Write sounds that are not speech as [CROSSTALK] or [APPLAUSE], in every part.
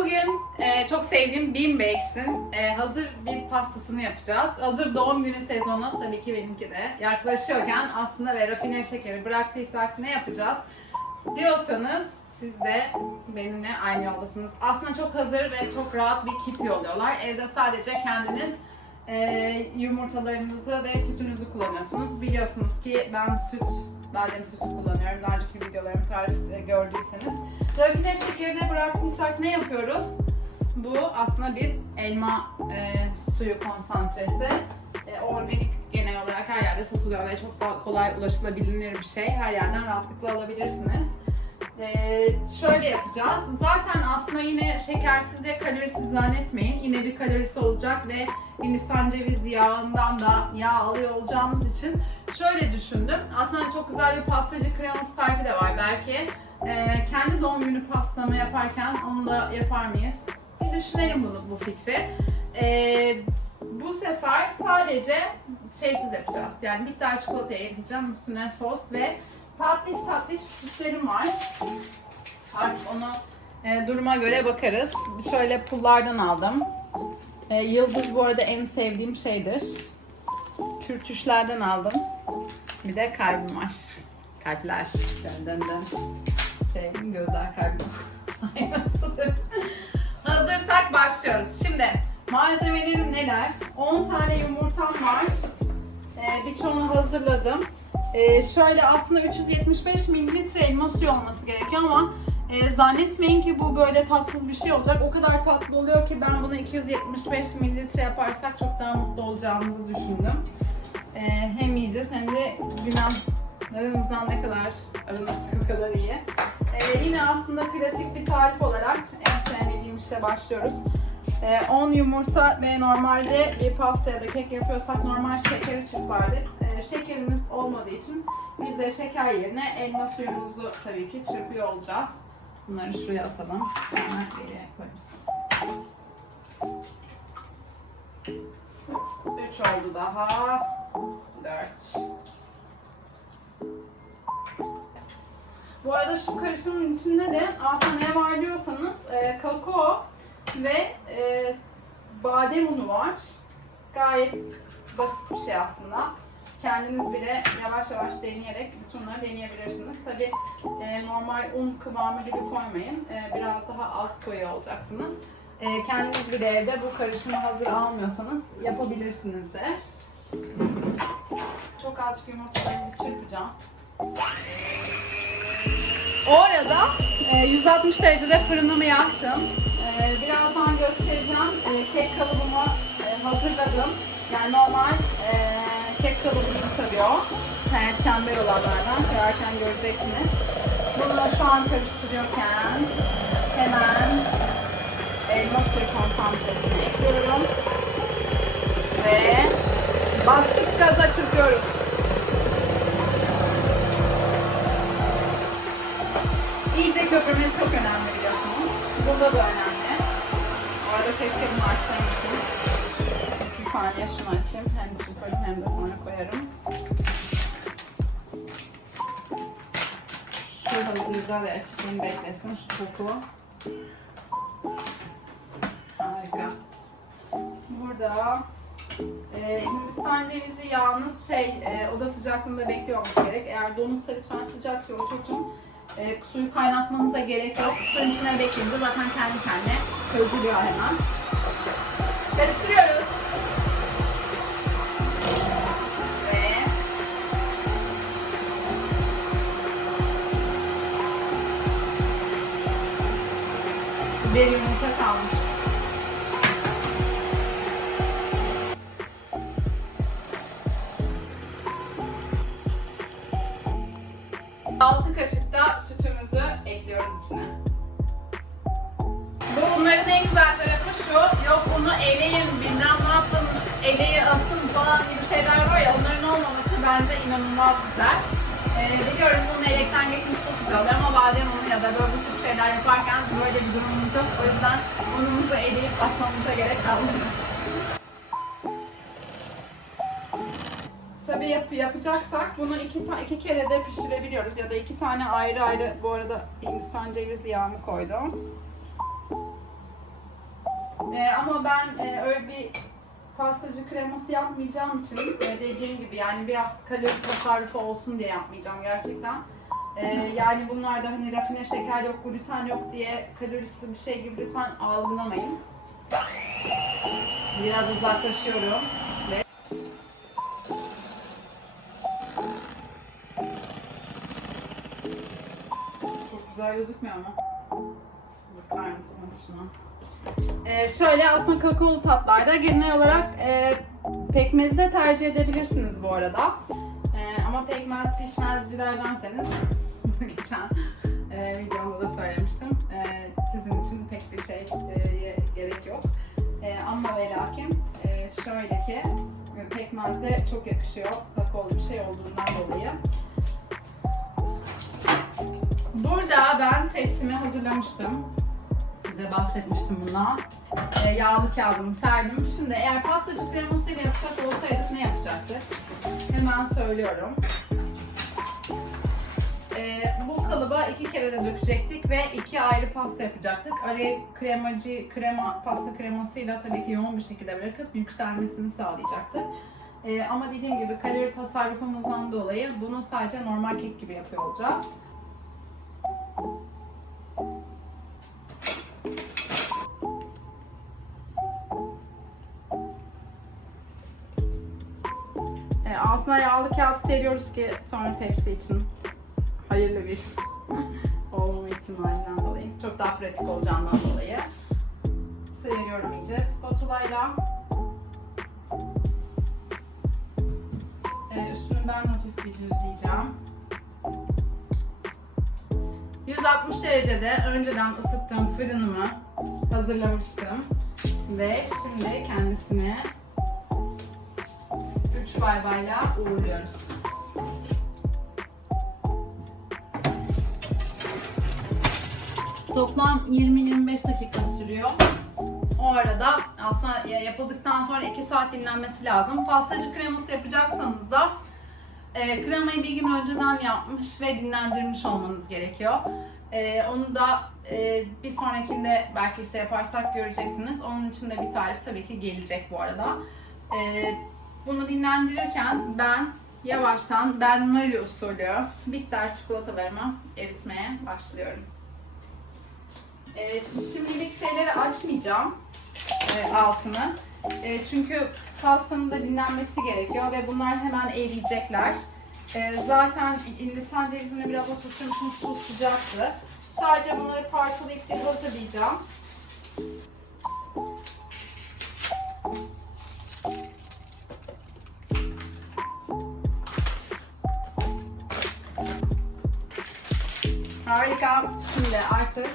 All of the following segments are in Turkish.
Bugün e, çok sevdiğim Bean Bakes'in e, hazır bir pastasını yapacağız. Hazır doğum günü sezonu tabii ki benimki de yaklaşıyorken aslında ve rafine şekeri bıraktıysak ne yapacağız diyorsanız siz de benimle aynı yoldasınız. Aslında çok hazır ve çok rahat bir kit yolluyorlar. Evde sadece kendiniz e, yumurtalarınızı ve sütünüzü kullanıyorsunuz. Biliyorsunuz ki ben süt, badem sütü kullanıyorum. Daha önceki videolarımı tarif e, gördüyseniz. Rafine şekeri de bıraktıysak ne yapıyoruz? Bu aslında bir elma e, suyu konsantresi. E, organik genel olarak her yerde satılıyor ve çok kolay ulaşılabilir bir şey. Her yerden rahatlıkla alabilirsiniz. Ee, şöyle yapacağız. Zaten aslında yine şekersiz ve kalorisiz zannetmeyin. Yine bir kalorisi olacak ve Hindistan ceviz yağından da yağ alıyor olacağımız için şöyle düşündüm. Aslında çok güzel bir pastacı kreması tarifi de var belki. Ee, kendi doğum günü pastamı yaparken onu da yapar mıyız? Bir düşünelim bunu bu fikri. Ee, bu sefer sadece şeysiz yapacağız. Yani bitter çikolataya eriteceğim. Üstüne sos ve tatlış tatlış süslerim var. Artık onu e, duruma göre bakarız. Şöyle pullardan aldım. E, yıldız bu arada en sevdiğim şeydir. Kürtüşlerden aldım. Bir de kalbim var. Kalpler. Dön dön dön. Şey, gözler kalbim. [LAUGHS] Hazırsak başlıyoruz. Şimdi malzemelerim neler? 10 tane yumurtam var. Ee, birçoğunu hazırladım. Ee, şöyle aslında 375 mililitre elma suyu olması gerekiyor ama e, zannetmeyin ki bu böyle tatsız bir şey olacak. O kadar tatlı oluyor ki ben bunu 275 mililitre yaparsak çok daha mutlu olacağımızı düşündüm. Ee, hem yiyeceğiz hem de günahlarımızdan ne kadar arınırsak o kadar iyi. Ee, yine aslında klasik bir tarif olarak en sevmediğim işte başlıyoruz. Ee, 10 yumurta ve normalde bir pasta ya da kek yapıyorsak normal şekeri çırpardık. Şekerimiz olmadığı için biz de şeker yerine elma suyumuzu tabii ki çırpıyor olacağız. Bunları şuraya atalım. Sonra geriye koyarız. 3 oldu daha. 4. Bu arada şu karışımın içinde de altta ne var diyorsanız e, kakao ve e, badem unu var. Gayet basit bir şey aslında. Kendiniz bile yavaş yavaş deneyerek bunları deneyebilirsiniz. Tabi e, normal un kıvamı gibi koymayın. E, biraz daha az koyuyor olacaksınız. E, kendiniz bile evde bu karışımı hazır almıyorsanız yapabilirsiniz de. Çok azıcık yumurtalarını çırpacağım. O arada e, 160 derecede fırınımı yaktım. E, birazdan göstereceğim. E, kek kalıbımı e, hazırladım. Yani normal e, kek kalıbı değil tabii o. Yani çember olanlardan koyarken göreceksiniz. Bunu şu an karıştırıyorken hemen elma suyu konsantresini ekliyorum. Ve bastık gaza çırpıyoruz. İyice köpürmesi çok önemli biliyorsunuz. Bunda da önemli. Bu arada keşke bunu açsaymışım. Bir saniye şunu açayım. Hem hem de sonra koyarım. Şu hazırda ve açıklığını beklesin. Şu koku. Harika. Burada e, Hindistan cevizi yağınız şey e, oda sıcaklığında bekliyor olması gerek. Eğer donuksa lütfen sıcak suya oturtun. E, suyu kaynatmanıza gerek yok. Suyun içine bekleyince zaten kendi kendine çözülüyor hemen. Karıştırıyoruz. Bir yumurta kalmış. Altı kaşık da sütümüzü ekliyoruz içine. Bunların en güzel tarafı şu, yok bunu eleyin, bilmem ne yapın, eleyi asın falan gibi şeyler var ya, onların olmaması bence inanılmaz güzel. Ee, biliyorum bunun elekten geçmiş çok güzel oluyor ama badem unu ya da böyle bu tür şeyler yaparken böyle bir durumumuz yok. O yüzden unumuzu eleyip asmamıza gerek kalmıyor. Tabii yap, yapacaksak bunu iki, ta- iki kere de pişirebiliyoruz ya da iki tane ayrı ayrı bu arada Hindistan cevizi yağımı koydum. Ee, ama ben e, öyle bir pastacı kreması yapmayacağım için e, dediğim gibi yani biraz kalori tasarrufu olsun diye yapmayacağım gerçekten. Ee, yani bunlarda hani rafine şeker yok, gluten yok diye kalorisi bir şey gibi lütfen algılamayın. Biraz uzaklaşıyorum ve çok güzel gözükmüyor ama. Bakar mısınız şuna? Ee, şöyle aslında kakaolu tatlarda genel olarak e, pekmezi de tercih edebilirsiniz bu arada. E, ama pekmez pişmezcilerdenseniz [LAUGHS] geçen e, videomda da söylemiştim. E, sizin için pek bir şey e, gerek yok. E, ama ve lakin e, şöyle ki e, pekmez de çok yakışıyor kakaolu bir şey olduğundan dolayı. Burada ben tepsimi hazırlamıştım. Size bahsetmiştim bundan. E, yağlı kağıdımı serdim. Şimdi eğer pastacı kremasıyla yapacak olsaydık ne yapacaktık? Hemen söylüyorum. E, bu kalıba iki kere de dökecektik ve iki ayrı pasta yapacaktık. Araya kremacı, krema, pasta kremasıyla tabii ki yoğun bir şekilde bırakıp yükselmesini sağlayacaktık. E, ama dediğim gibi kalori tasarrufumuzdan dolayı bunu sadece normal kek gibi yapıyor olacağız. Altına yağlı kağıt seriyoruz ki sonra tepsi için hayırlı bir [LAUGHS] olmama ihtimalinden dolayı. Çok daha pratik olacağından dolayı. Sıyırıyorum iyice spatulayla. E, üstünü ben hafif bir düzleyeceğim. 160 derecede önceden ısıttığım fırınımı hazırlamıştım. Ve şimdi kendisini 3 bay bayla uğurluyoruz. Toplam 20-25 dakika sürüyor. O arada aslında yapıldıktan sonra 2 saat dinlenmesi lazım. Pastacı kreması yapacaksanız da e, kremayı bir gün önceden yapmış ve dinlendirmiş olmanız gerekiyor. E, onu da e, bir sonrakinde belki işte yaparsak göreceksiniz. Onun için de bir tarif tabii ki gelecek bu arada. E, bunu dinlendirirken ben yavaştan Ben Marie usulü bitter çikolatalarımı eritmeye başlıyorum. E, şimdilik şeyleri açmayacağım e, altını. E, çünkü pastanın da dinlenmesi gerekiyor ve bunlar hemen eriyecekler. E, zaten Hindistan cevizini biraz oturttuğum için su sıcaktı. Sadece bunları parçalayıp bir hazırlayacağım. Harika. Şimdi artık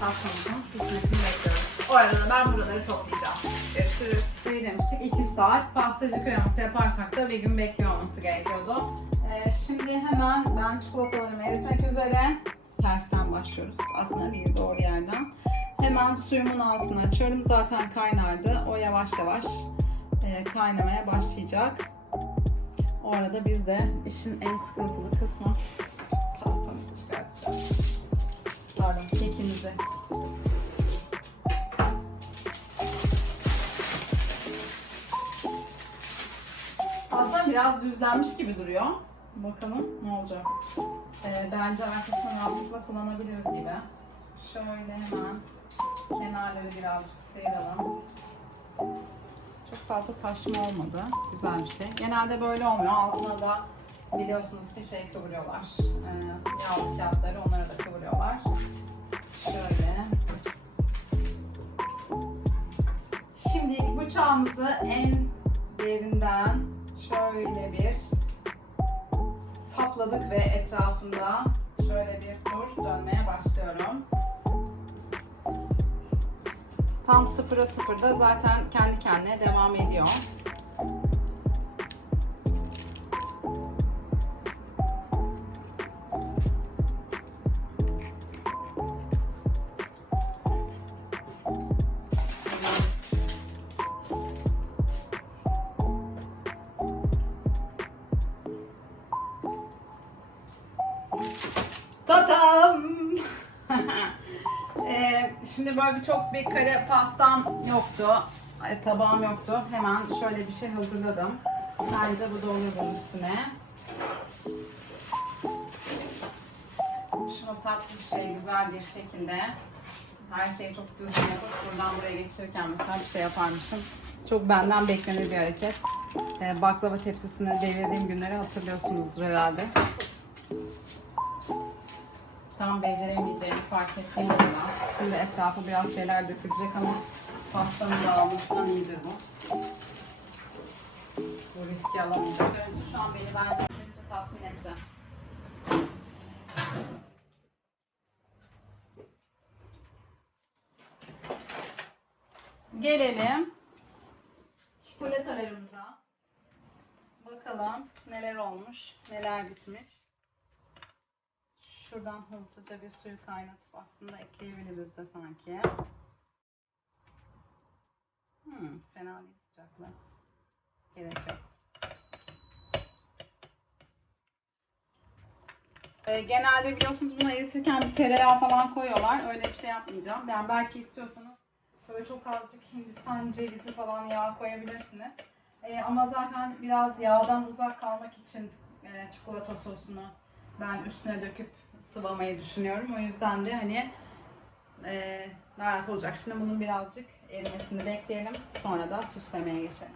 pastamızın pişmesini bekliyoruz. O arada ben buraları toplayacağım. Görüşürüz. Ne demiştik? 2 saat pastacı kreması yaparsak da bir gün bekliyor olması gerekiyordu. Ee, şimdi hemen ben çikolatalarımı eritmek üzere tersten başlıyoruz. Aslında değil doğru yerden. Hemen suyumun altını açıyorum. Zaten kaynardı. O yavaş yavaş e, kaynamaya başlayacak. O arada biz de işin en sıkıntılı kısmı Pardon kekimizi. Aslında biraz düzlenmiş gibi duruyor. Bakalım ne olacak. Ee, bence arkasını rahatlıkla kullanabiliriz gibi. Şöyle hemen kenarları birazcık sıyıralım. Çok fazla taşma olmadı. Güzel bir şey. Genelde böyle olmuyor. Altına da biliyorsunuz ki şey kıvırıyorlar. Ee, yağlı kağıtları onlara da kıvırıyorlar. Şöyle. Şimdi bıçağımızı en derinden şöyle bir sapladık ve etrafında şöyle bir tur dönmeye başlıyorum. Tam sıfıra sıfırda zaten kendi kendine devam ediyor. Tatam! [LAUGHS] Ee, şimdi böyle çok bir kare pastam yoktu. Tabağım yoktu. Hemen şöyle bir şey hazırladım. Bence bu da bunun üstüne. Şunu tatlış ve güzel bir şekilde her şeyi çok düzgün yapıp buradan buraya geçirirken mesela bir şey yaparmışım. Çok benden beklenir bir hareket. Ee, baklava tepsisini devirdiğim günleri hatırlıyorsunuzdur herhalde. Tam beceremeyeceğimi fark ettiğim anda. Şimdi etrafı biraz şeyler dökülecek ama pastanın dağılmasından iyidir bu. Bu riski alamayacağım. Görüntü şu an beni bence tatmin etti. Gelelim çikolatalarımıza. Bakalım neler olmuş, neler bitmiş. Şuradan hızlıca bir suyu kaynatıp aslında ekleyebiliriz de sanki. Hmm, fena değil sıcaklığı. Gerek yok. Ee, genelde biliyorsunuz bunu eritirken bir tereyağı falan koyuyorlar. Öyle bir şey yapmayacağım. Yani belki istiyorsanız böyle çok azıcık Hindistan cevizi falan yağ koyabilirsiniz. Ee, ama zaten biraz yağdan uzak kalmak için e, çikolata sosunu ben üstüne döküp sıvamayı düşünüyorum. O yüzden de hani e, rahat olacak. Şimdi bunun birazcık erimesini bekleyelim. Sonra da süslemeye geçelim.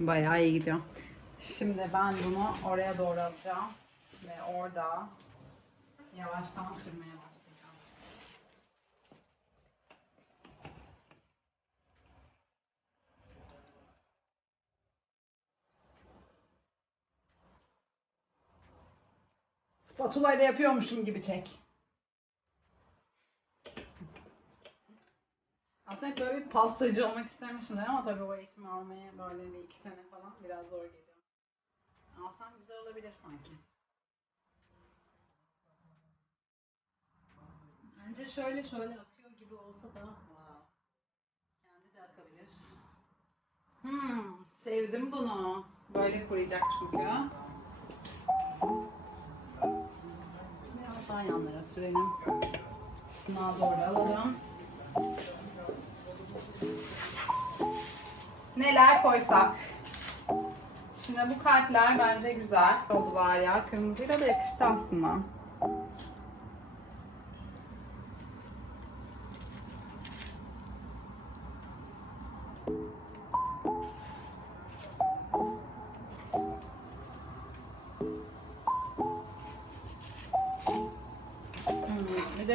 Bayağı iyi gidiyor. Şimdi ben bunu oraya doğru alacağım ve orada yavaştan sürmeye başlayacağım. Spatula ile yapıyormuşum gibi çek. Aslında böyle bir pastacı olmak istemişim ama tabii o eğitimi almaya böyle bir iki sene falan biraz zor geliyor. Alsam güzel olabilir sanki. Bence şöyle şöyle akıyor gibi olsa da wow. Kendi de akabilir. Hmm, sevdim bunu. Böyle kuruyacak çünkü. Daha yanlara sürelim. Bundan doğru alalım. Neler koysak? Şimdi bu kalpler bence güzel oldular ya. Kırmızıyla da yakıştı aslında.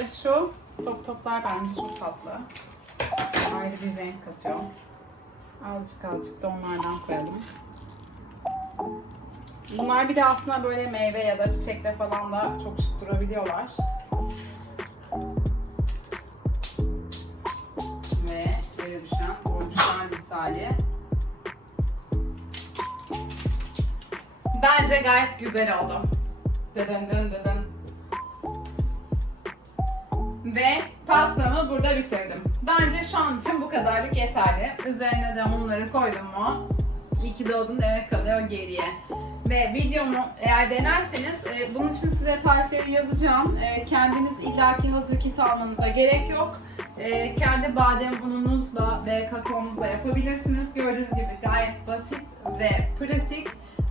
De şu top toplar bence çok tatlı. Ayrı bir renk katıyor. Azıcık azıcık da onlardan koyalım. Bunlar bir de aslında böyle meyve ya da çiçekle falan da çok şık durabiliyorlar. Ve yere düşen borcuklar misali. Bence gayet güzel oldu. Dıdın dın dıdın. Ve pastamı burada bitirdim. Bence şu an için bu kadarlık yeterli. Üzerine de mumları koydum mu? İyi ki doğdun demek kalıyor geriye. Ve videomu eğer denerseniz e, bunun için size tarifleri yazacağım. E, kendiniz illaki hazır kit almanıza gerek yok. E, kendi badem ununuzla ve kakaonuzla yapabilirsiniz. Gördüğünüz gibi gayet basit ve pratik.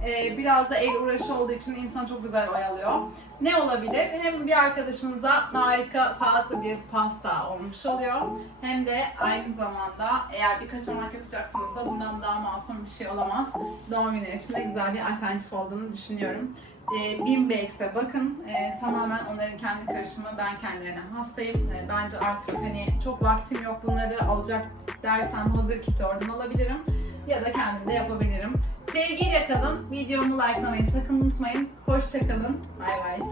E, biraz da el uğraşı olduğu için insan çok güzel oyalıyor. Ne olabilir? Hem bir arkadaşınıza harika, sağlıklı bir pasta olmuş oluyor. Hem de aynı zamanda eğer bir kaçamak yapacaksanız da bundan daha masum bir şey olamaz. Doğum günü için de güzel bir alternatif olduğunu düşünüyorum. E, Bean Bakes'e bakın. E, tamamen onların kendi karışımı. Ben kendilerine hastayım. E, bence artık hani çok vaktim yok bunları alacak dersem hazır kiti oradan alabilirim. Ya da kendim de yapabilirim. Sevgiyle kalın. Videomu likelamayı sakın unutmayın. Hoşçakalın. Bay bay.